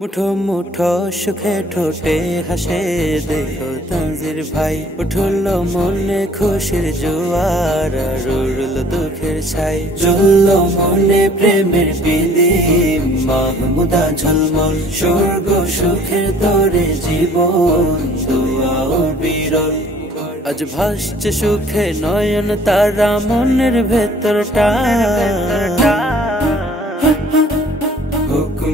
মুঠো মুঠো সুখে ঠোঁটে হাসে দেখো তানজির ভাই, উঠল মনে খুশির জোয়ার আর উড়ল দুঃখের ছাই। জ্বলল মনে প্রেমের প্রদীপ, মাহমুদা ঝলমল স্বর্গ সুখের তরে জীবন দুয়া ও বিরল। আজ ভাসছে সুখে নয়ন তারা মনের ভেতরটা।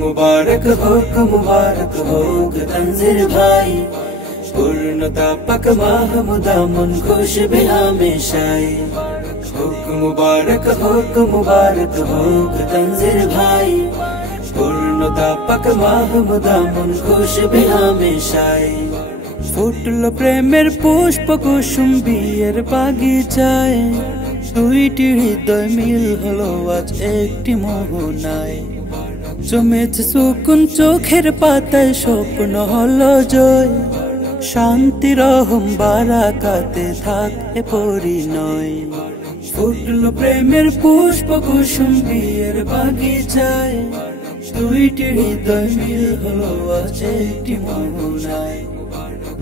मुबारक होक तंजीर भाई, पूर्णता पक महमूदा मन खुश भी हमेशाई। मुबारक होक तंजीर भाई, पूर्णता पक महमूदा मन खुश भी हमेशाई। ফুটল প্রেমের পুষ্প কুসুম বিয়ের বাগিচায়, দুইটি হৃদয় মিল হলো আজ একটি মোহনায়। জমেছে সুকুন চোখের পাতায়, স্বপ্ন হলো জয়। শান্তি রহম বারাকাতে থাক এ পরিণয়। ফুটল প্রেমের পুষ্প কুসুম বিয়ের বাগিচায়, দুইটি হৃদয় মিল হলো আজ একটি মোহনায়।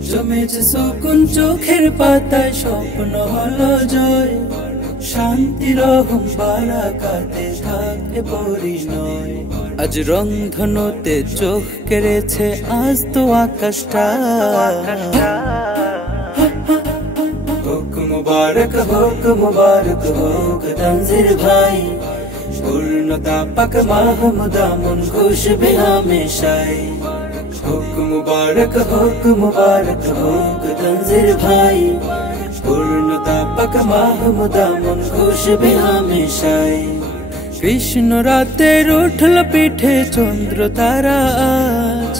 জমেছে সুকুন চোখের পাতায়, স্বপ্ন হলো জয়। শান্তি রহম বারাকাতে থাকে পরিণয়। আজ রংধনুতে চোখ কেড়েছে আজ তো আকাশটা। হোক মুবারক হোক তনজির ভাই, পূর্ণতা পাক মাহমুদা মন খুশ भी हमेशाई। হোক মুবারক হোক তনজির ভাই, পূর্ণতা পাক মাহমুদা মন খুশ भी हमेशाई। কৃষ্ণ রাতের উঠল পিঠে চন্দ্র তারা আজ,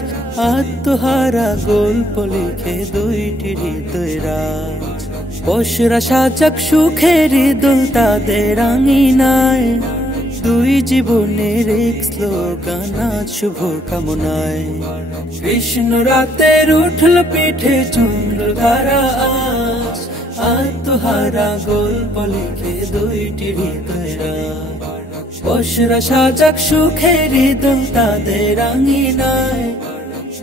আত্মহারা গল্প লিখে দুইটি হৃদয় রাজ। বসরা সাজাক সুখের দোল তাদের আঙিনায়, দুই জীবনের এক স্লোগান আজ শুভ কামনায়। কৃষ্ণ রাতের উঠল পিঠে চন্দ্র তারা আজ, আত্মহারা গল্প লিখে দুইটি হৃদয় রাজ। বসরা সাজাক সুখের দোল তাদের আঙিনায়,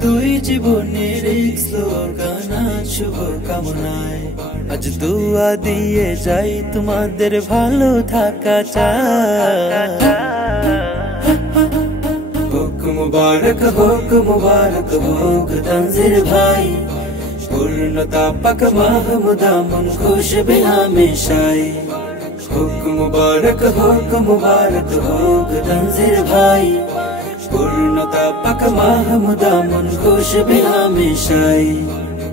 দুই জীবনের এক স্লোগান আজ শুভ কামনায়। আজ দুয়া দিয়ে যাই তোমাদের ভালো থাকা চাই। হোক মুবারক হোক তনজির ভাই, পূর্ণতা পাক মাহমুদা মন খুশ भी हमेशाई। হোক মুবারক হোক তনজির ভাই, পূর্ণতা পাক মাহমুদা মন খুশ भी हमेशाई।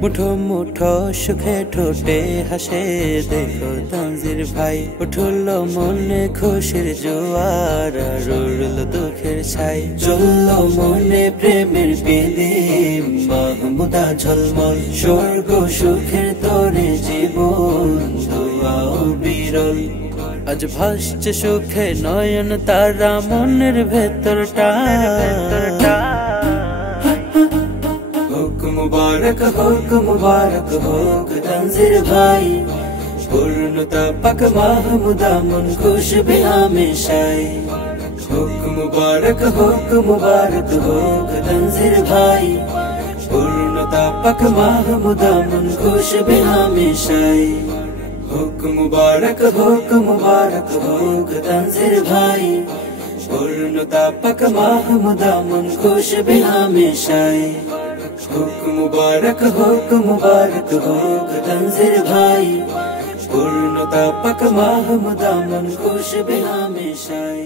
মুঠো মুঠো সুখে ঠোঁটে হাসে দেখো তানজির ভাই, উঠল মনে খুশির জোয়ার আর উড়ল দুঃখের ছাই। জ্বলল মনে প্রেমের প্রদীপ, মাহমুদা ঝলমল স্বর্গ সুখের তরে জীবন দুয়া ও বিরল। আজ ভাসছে সুখে নয়ন তারা মনের ভেতরটা। হোক মুবারক হোক তনজির ভাই, পূর্ণতা পাক মাহমুদা মন খুশ भी हमेशाई। হোক মুবারক হোক তনজির ভাই, পূর্ণতা পাক মাহমুদা মন খুশ भी हमेशाई। হোক মুবারক হোক তনজির ভাই, পূর্ণতা পাক মাহমুদা মন খুশ भी हमेशाई। হোক মুবারক হোক তনজির ভাই, পূর্ণতা পাক মাহমুদা মন খুশ भी हमेशाई।